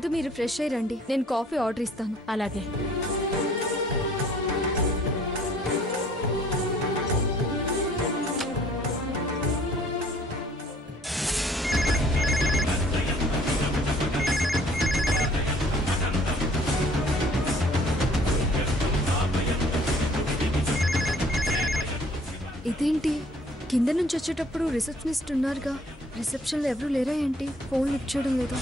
ముందు మీరు ఫ్రెష్ అయ్యి రండి, నేను కాఫీ ఆర్డర్ ఇస్తాను. అలాగే. ఇదేంటి, కింద నుంచి వచ్చేటప్పుడు రిసెప్షనిస్ట్ ఉన్నారుగా, రిసెప్షన్లో ఎవరు లేరా ఏంటి? ఫోన్ లిఫ్ట్ చేయడం లేదు.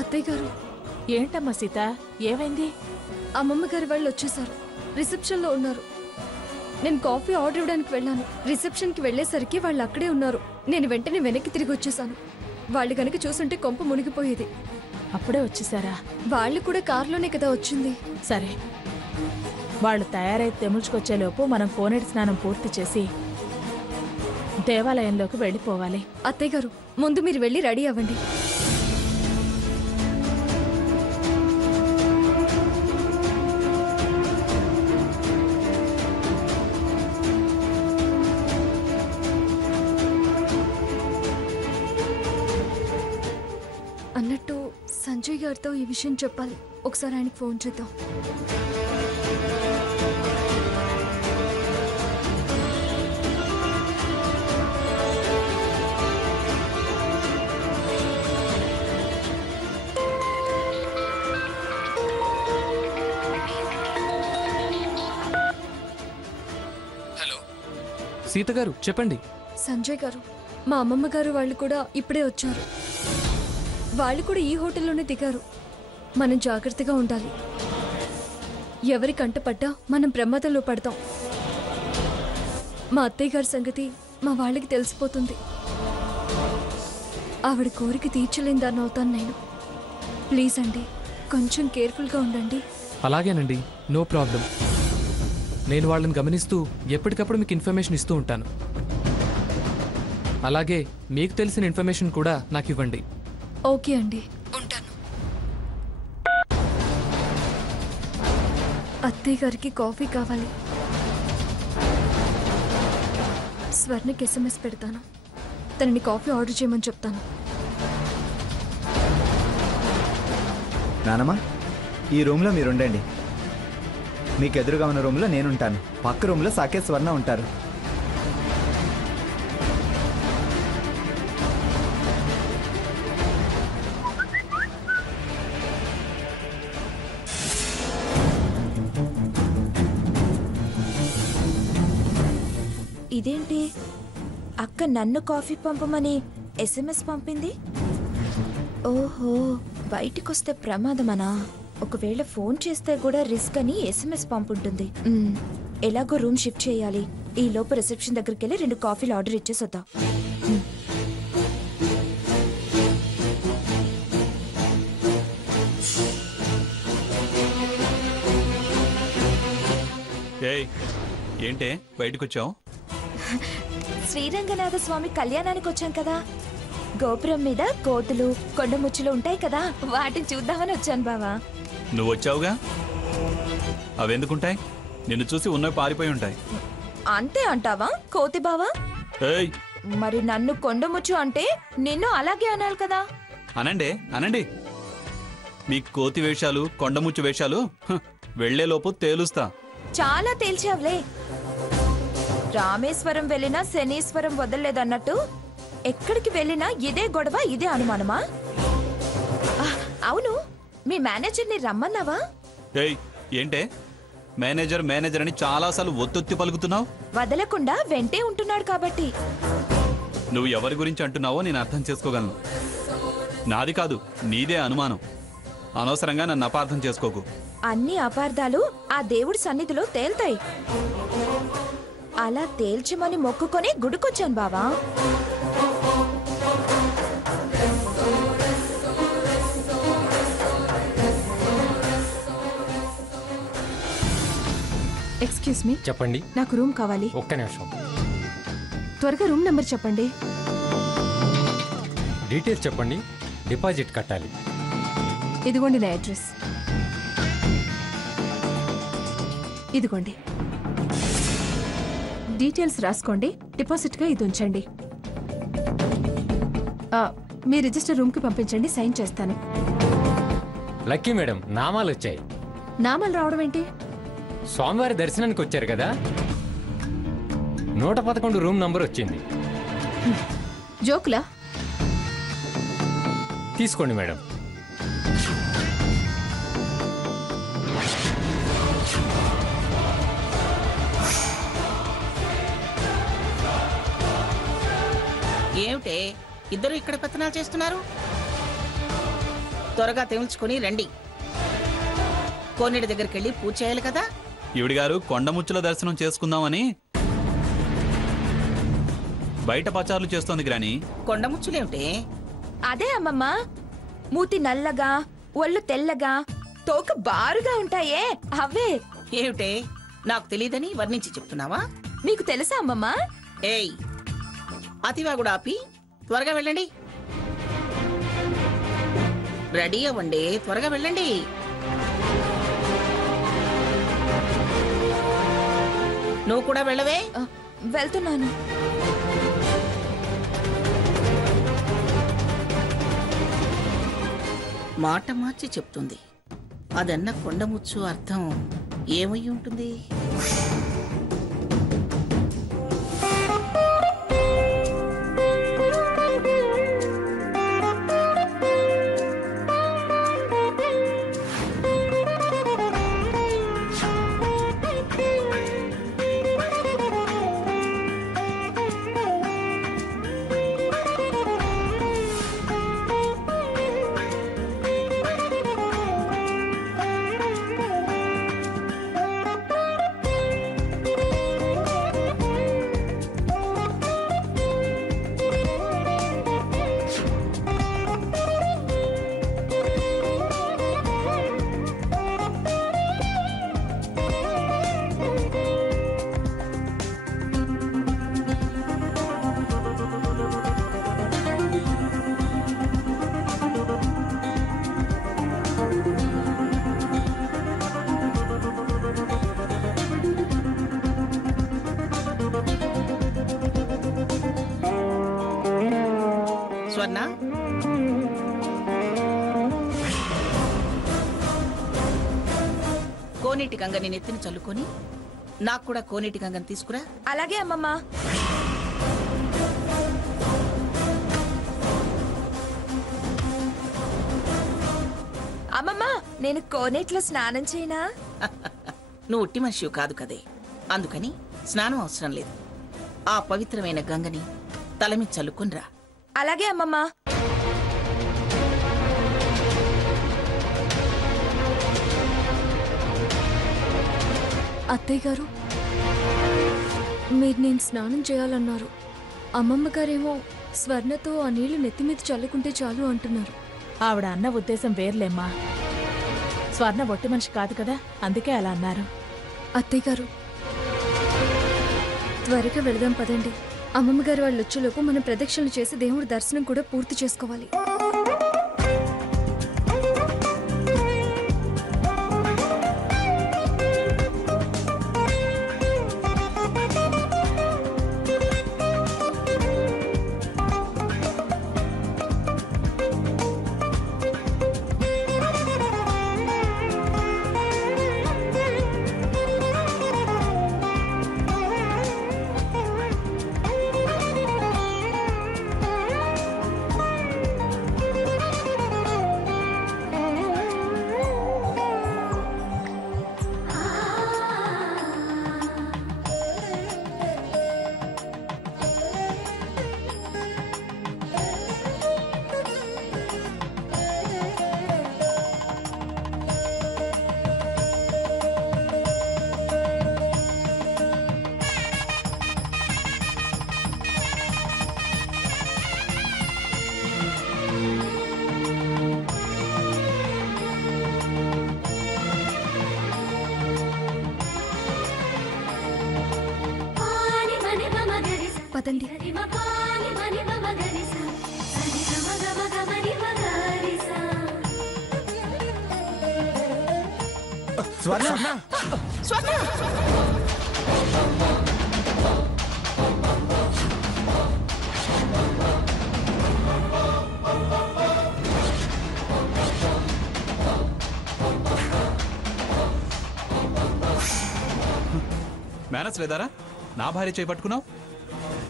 అత్తయ్య గారు. ఏంటమ్మా సీత, ఏమైంది? అమ్మమ్మ గారి వాళ్ళు వచ్చేసారు, రిసెప్షన్లో ఉన్నారు. నేను కాఫీ ఆర్డర్ ఇవ్వడానికి వెళ్ళాను. రిసెప్షన్కి వెళ్ళేసరికి వాళ్ళు అక్కడే ఉన్నారు. నేను వెంటనే వెనక్కి తిరిగి వచ్చేసాను. వాళ్ళు కనుక చూసుంటే కొంప మునిగిపోయేది. అప్పుడే వచ్చేసారా? వాళ్ళు కూడా కారులోనే కదా వచ్చింది. సరే, వాళ్ళు తయారై తెముల్చుకొచ్చేలోపు మనం కోనేటి స్నానం పూర్తి చేసి దేవాలయంలోకి వెళ్ళిపోవాలి. అత్తయ్య గారు, ముందు మీరు వెళ్ళి రెడీ అవ్వండి. అన్నట్టు సంజయ్ గారితో ఈ విషయం చెప్పాలి. ఒకసారి ఆయనకు ఫోన్ చేద్దాం. హలో సీత గారు, చెప్పండి. సంజయ్ గారు, మా అమ్మమ్మ గారు వాళ్ళు కూడా ఇప్పుడే వచ్చారు. వాళ్ళు కూడా ఈ హోటల్లోనే దిగారు. మనం జాగ్రత్తగా ఉండాలి. ఎవరి కంట పడ్డా మనం ప్రమాదంలో పడతాం. మా అత్తయ్య గారి సంగతి మా వాళ్ళకి తెలిసిపోతుంది. ఆవిడ కోరిక తీర్చలేని దాన్ని అవుతాను నేను. ప్లీజ్ అండి, కొంచెం కేర్ఫుల్గా ఉండండి. అలాగేనండి, నో ప్రాబ్లం. నేను వాళ్ళని గమనిస్తూ ఎప్పటికప్పుడు మీకు ఇన్ఫర్మేషన్ ఇస్తూ ఉంటాను. అలాగే మీకు తెలిసిన ఇన్ఫర్మేషన్ కూడా నాకు ఇవ్వండి. ఓకే అండి, ఉంటాను. అత్తయ్య గారికి కాఫీ కావాలి. స్వర్ణకి SMS పెడతాను. తనని కాఫీ ఆర్డర్ చేయమని చెప్తాను. నానమ్మ, ఈ రూమ్లో మీరు ఉండండి. మీకు ఎదురుగా ఉన్న రూమ్లో నేనుంటాను. పక్క రూమ్లో సాకేత్ స్వర్ణ ఉంటారు. ఇదేంటి, అక్క నన్ను కాఫీ పంపమని SMS పంపింది? ఓహో, బయటికొస్తే ప్రమాదమనా? ఒకవేళ ఫోన్ చేస్తే కూడా రిస్క్ అని SMS పంపుంటుంది. ఎలాగో రూమ్ షిఫ్ట్ చేయాలి. ఈ లోపు రిసెప్షన్ దగ్గరికి వెళ్ళి 2 కాఫీలు ఆర్డర్ ఇచ్చేసొద్దాం. ఏంటే బయటకొచ్చావు? శ్రీరంగనాథ స్వామి కళ్యాణానికి వచ్చాం కదా. గోపురం మీద కోతులు, కొండముచ్చులు ఉంటాయి కదా, వాటిని చూద్దామని వచ్చాను బావా. నువ్వు వచ్చావుగా, అవెందుకుంటాయి? నిన్ను చూసి ఉన్నవి పారిపోయి ఉంటాయి. అంతే అంటావా కోతి బావా? ఏయ్, మరి నన్ను కొండముచ్చు అంటే నిన్ను అలాగే అనాలి కదా. అనండి అనండి. మీ కోతి వేషాలు, కొండముచ్చు వేషాలు వెళ్లేలోపు తేలుస్తా. చాలా తేల్చావులే. రామేశ్వరం వెళ్ళినా శనీశ్వరం వదలలేదన్నట్టు ఎక్కడికి వెళ్ళినా ఇదే గొడవ, ఇదే అనుమానమా? అవును, మీ మేనేజర్ని రమ్మన్నావా? ఏయ్, ఏంటే మేనేజర్ మేనేజర్ అని చాలాసార్లు ఒత్తొత్తి పలుకుతున్నావు. వదలకుండా వెంటే ఉంటున్నాడు కాబట్టి. నువ్వు ఎవరి గురించి అంటున్నావో నేను అర్థం చేసుకోగలను. నాది కాదు, నీదే అనుమానం. అనవసరంగా నన్ను అపార్థం చేసుకోకు. అన్ని అపార్థాలు ఆ దేవుడి సన్నిధిలో తేల్తాయి. అలా తేల్చమని మొక్కుకొని గుడికొచ్చాను బావా. ఎక్స్క్యూజ్ మీ, చెప్పండి. నాకు రూమ్ కావాలి. ఒక్క నిమిషం. త్వరగా రూమ్ నెంబర్ చెప్పండి. డీటెయిల్స్ చెప్పండి. డిపాజిట్ కట్టాలి. ఇదిగోండి నా అడ్రస్. ఇదిగోండి డీటెయిల్స్ రాసుకోండి. డిపాజిట్గా ఇది ఉంచండి. మీ రిజిస్టర్ రూమ్కి పంపించండి, సైన్ చేస్తాను. లక్కీ మేడం, నామాలు వచ్చాయి. నామాలు రావడం ఏంటి? స్వామివారి దర్శనానికి వచ్చారు కదా, 111 రూమ్ నంబర్ వచ్చింది. జోకులా? తీసుకోండి మేడం. ఏమిటే ఇద్దరు ఇక్కడ పెత్తనాలు చేస్తున్నారు? త్వరగా తెమిల్చుకొని రండి. కోనేటి దగ్గరికి వెళ్ళి పూజ చేయాలి కదా. ఈవిడి గారు కొండముచ్చుల దర్శనం చేసుకుందామని బయట పచారులు చేస్తోంది గ్రాని. కొండముచ్చులేమిటే? అదే అమ్మమ్మ, మూతి నల్లగా ఒళ్ళు తెల్లగా తోక బారుగా ఉంటాయే అవే. ఏమిటే నాకు తెలియదని వర్ణించి చెప్తున్నావా? మీకు తెలుసా అమ్మమ్మ? ఏయ్, అతివాగుడు ఆపి త్వరగా వెళ్ళండి. రెడీ అవ్వండి, త్వరగా వెళ్ళండి. నువ్వు కూడా వెళ్ళవే. వెళ్తున్నాను. మాట మార్చి చెప్తుంది. అదన్న కొండముచ్చు అర్థం ఏమై ఉంటుంది? స్వర్ణ, కోనేటి గంగని నెత్తిని చల్లుకొని నాకు కూడా కోనేటి గంగని తీసుకురా. అలాగే అమ్మమ్మ. అమ్మమ్మ, నేను కోనేట్లో స్నానం చేయనా? నువ్వు ఉట్టి మనిషివి కాదు కదే, అందుకని స్నానం అవసరం లేదు. ఆ పవిత్రమైన గంగని తలమి చల్లుకునిరా. అలాగే అమ్మమ్మ. అత్తయ్య గారు, మీరు నేను స్నానం చేయాలన్నారు. అమ్మమ్మ గారేమో స్వర్ణతో ఆ నీళ్లు నెత్తి మీద చల్లుకుంటే చాలు అంటున్నారు. ఆవిడ అన్న ఉద్దేశం వేర్లేమ్మా. స్వర్ణ ఒట్టి మనిషి కాదు కదా, అందుకే అలా అన్నారు. అత్తయ్య గారు, త్వరగా వెళదాం పదండి. అమ్మమ్మ గారు వాళ్ళు వచ్చేలోపు మనం ప్రదక్షిణలు చేసి దేవుడి దర్శనం కూడా పూర్తి చేసుకోవాలి. పదండి. స్వర్ణ స్వర్ణ మేనస్ లేదారా? నా భార్య చేపట్టుకున్నావు.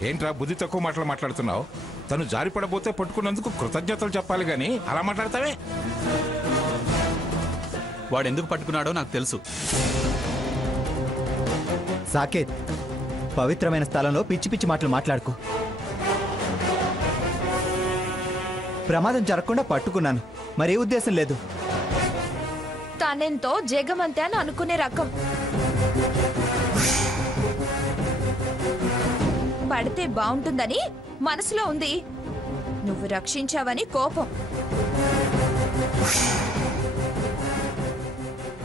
ఏంట్రా బుద్ధి తక్కువ మాటలు మాట్లాడుతున్నావు? తను జారి పడబోతే పట్టుకున్నందుకు కృతజ్ఞతలు చెప్పాలి గాని అలా మాట్లాడతావే? వాడు ఎందుకు పట్టుకున్నాడో నాకు తెలుసు. సాకేత్, పవిత్రమైన స్థలంలో పిచ్చి పిచ్చి మాటలు మాట్లాడుకో. ప్రమాదం జరగకుండా పట్టుకున్నాను, మరే ఉద్దేశం లేదు. తనెంతో జగమంతే అని అనుకునే రకం. పడితే బాగుంటుందని మనసులో ఉంది. నువ్వు రక్షించావని కోపం.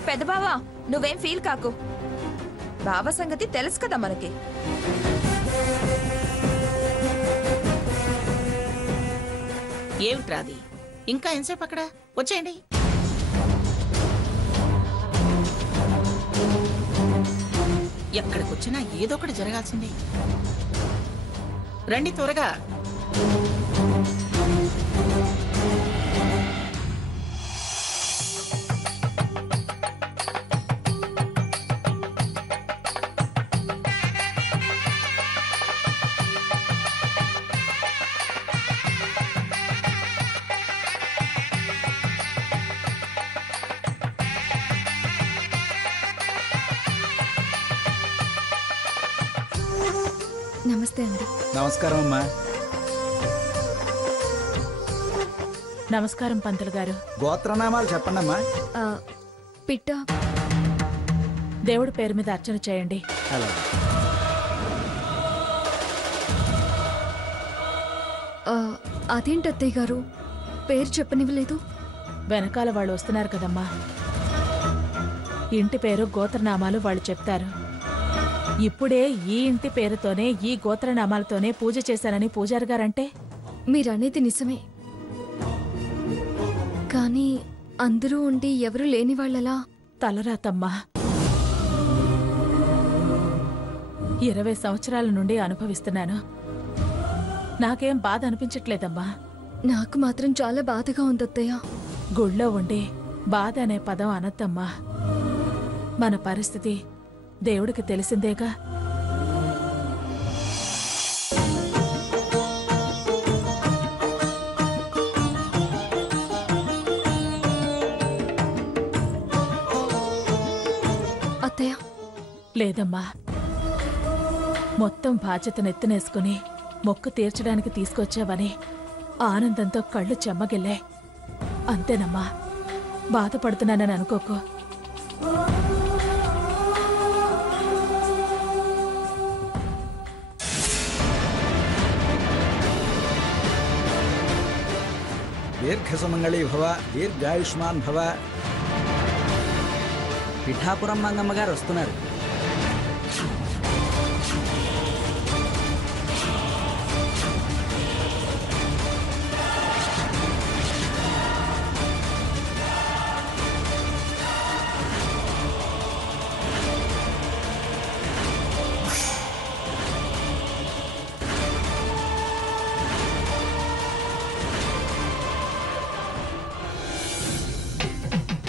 పెద్ద బావా, నువ్వేం ఫీల్ కాకు. బావ సంగతి తెలుసు కదా మనకి. ఏమిట్రాది? ఇంకా ఎంతసేపు అక్కడ? వచ్చేయండి. ఎక్కడికొచ్చినా ఏదో ఒకటి జరగాల్సిందే. రండి త్వరగా. నమస్తే అండి. నమస్కారం అమ్మా. నమస్కారం పంతులు గారు. గోత్రనామాలు చెప్పండమ్మా. పిట్ట. దేవుడి పేరు మీద అర్చన చేయండి. అలాగే. అదేంటి అత్తయ్య గారు, పేరు చెప్పనివ్వలేదు? వెనకాల వాళ్ళు వస్తున్నారు కదమ్మా, ఇంటి పేరు గోత్రనామాలు వాళ్ళు చెప్తారు. ఇప్పుడే ఈ ఇంటి పేరుతోనే ఈ గోత్రనామాలతోనే పూజ చేశానని పూజారి గారంటే? మీరనేది నిజమే, కానీ అందరూ ఉండి ఎవరూ లేని వాళ్ళలా. తలరాతమ్మా. 20 సంవత్సరాల నుండి అనుభవిస్తున్నాను. నాకేం బాధ అనిపించట్లేదమ్మా. నాకు మాత్రం చాలా బాధగా ఉంది అత్తయ్య. గుళ్ళో ఉండి బాధ అనే పదం అనద్దమ్మా. మన పరిస్థితి దేవుడికి తెలిసిందేగా. అత్తయ్య. లేదమ్మా, మొత్తం బాధ్యత నెత్తినేసుకుని మొక్కు తీర్చడానికి తీసుకొచ్చావని ఆనందంతో కళ్ళు చెమ్మగిల్లే. అంతేనమ్మా, బాధపడుతున్నానని అనుకోకు. దీర్ఘసుమంగళీ భవ, దీర్ఘాయుష్మాన్ భవ. పిఠాపురం మంగమ్మ గారు వస్తున్నారు.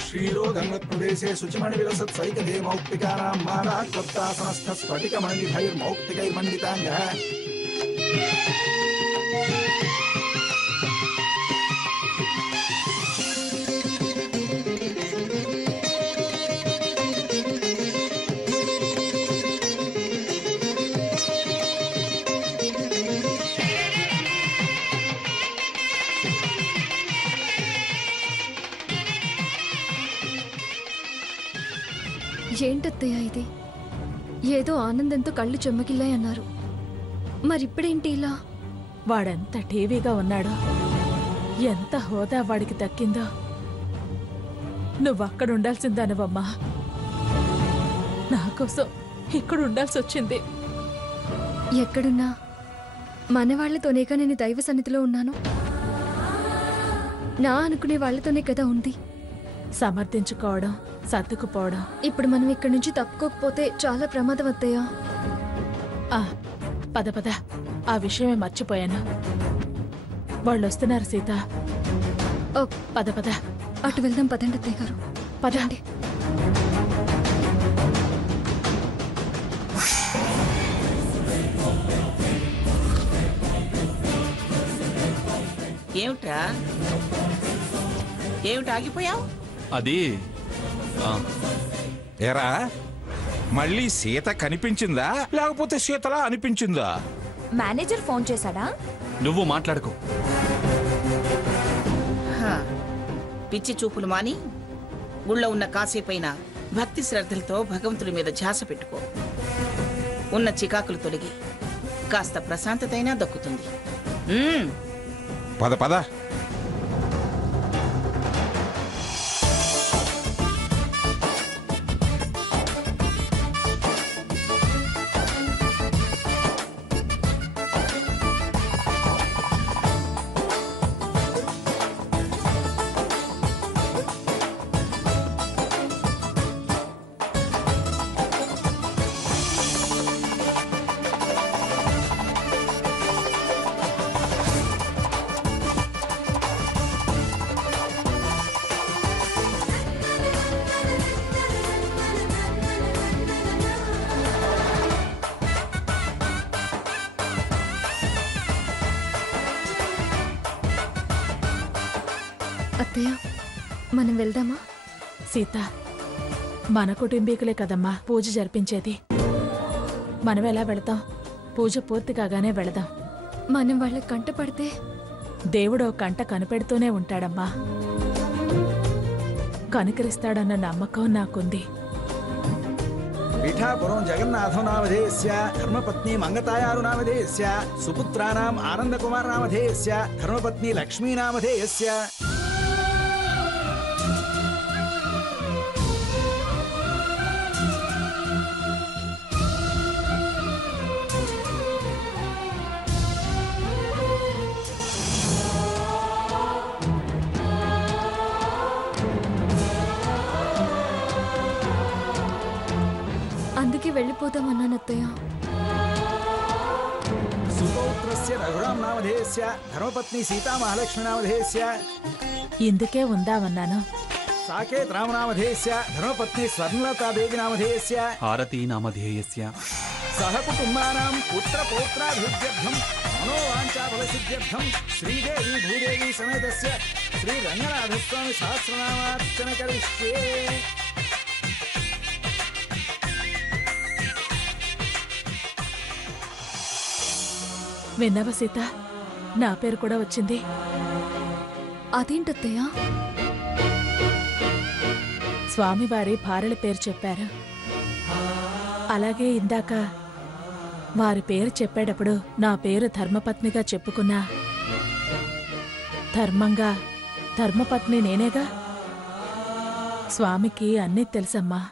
శ్రీరోధంగత్ప్రదేశే శుచిమణివిలసత్సైకదే మౌక్తికానాం మారాక్తప్తాసనస్థస్ఫటికమణిభిర్మౌక్తికైర్మండితాంగః. ఏంటత్తయ్య ఇది? ఏదో ఆనందంతో కళ్ళు చెమ్మగిల్లాయన్నారు, మరిప్పుడేంటి ఇలా? వాడెంత టీవీగా ఉన్నాడో, ఎంత హోదా వాడికి దక్కిందో. నువ్వక్కడుండాల్సిందానవమ్మా. నా కోసం ఇక్కడ ఉండాల్సి వచ్చింది. ఎక్కడున్నా మన వాళ్ళతోనేగా నేను దైవ సన్నిధిలో ఉన్నాను. నా అనుకునే వాళ్ళతోనే కదా ఉంది. సమర్థించుకోవడం, సర్దుకుపోవడం. ఇప్పుడు మనం ఇక్కడి నుంచి తప్పుకోకపోతే చాలా ప్రమాదం అత్తయ్య. ఆ, పద పద, ఆ విషయమే మర్చిపోయాను. వాళ్ళు వస్తున్నారు సీత. ఓ, పద పద, అటు వెళ్దాం పదండి అత్తయ్య గారు. పదండి. ఏమిట్రా, ఏమిటి ఆగిపోయావు? అది ఎరా మళ్ళీ సీత కనిపించిందా లేకపోతే సీతలా అనిపించిందా? మేనేజర్ ఫోన్ చేశాడా? నువ్వు మాట్లాడుకో. హా, పిచ్చి చూపులు మాని గుళ్ళో ఉన్న కాసేపైనా భక్తి శ్రద్ధలతో భగవంతుడి మీద ధ్యాస పెట్టుకో. ఉన్న చికాకులు తొలగి కాస్త ప్రశాంతతైనా దక్కుతుంది. పద పద. అత్తయ్య, మనం వెళ్దామా? సీత, మన కుటుంబీకులే కదమ్మా పూజ జరిపించేది. మనం ఎలా వెళతాం? పూజ పూర్తి కాగానే వెళదాం. మనం వాళ్ళ కంట పడితే దేవుడు కంట కనిపెడుతూనే ఉంటాడమ్మా. కనికరిస్తాడన్న నమ్మకం నాకుంది. పీఠాపురం జగన్నాథం నామధేయస్య ధర్మపత్ని మంగతాయారు నామధేయస్య సుపుత్రానాం ఆనందకుమార్ నామధేయస్య ధర్మపత్ని లక్ష్మీ నామధేయస్య. అందుకే వెళ్ళిపోదామన్నాను అత్తయ్య. సుపౌత్రస్య రఘురాం నామధేయస్య ధర్మపత్ని సీతా మహాలక్ష్మి నామధేయస్య. ఇందుకే ఉందామన్నాను. సాకేత్ రామనామధేయస్య ధర్మపత్ని స్వర్ణలతాదేవి నామధేయస్య. హారతీ నామధేయస్య సహ కుటుంబానాం పుత్ర పౌత్రాభివృద్ధ్యర్థం మనోవాంఛా ఫలసిద్ధ్యర్థం శ్రీదేవి భూదేవి సమేతస్య శ్రీ రంగనాథస్వామి సహస్రనామార్చన కరిష్యే. విన్నావా సీత, నా పేరు కూడా వచ్చింది. అదేంటత్తయ్య? స్వామివారి భార్యల పేరు చెప్పారు. అలాగే ఇందాక వారి పేరు చెప్పేటప్పుడు నా పేరు ధర్మపత్నిగా చెప్పుకున్నా. ధర్మంగా ధర్మపత్ని నేనేగా. స్వామికి అన్నీ తెలుసమ్మా.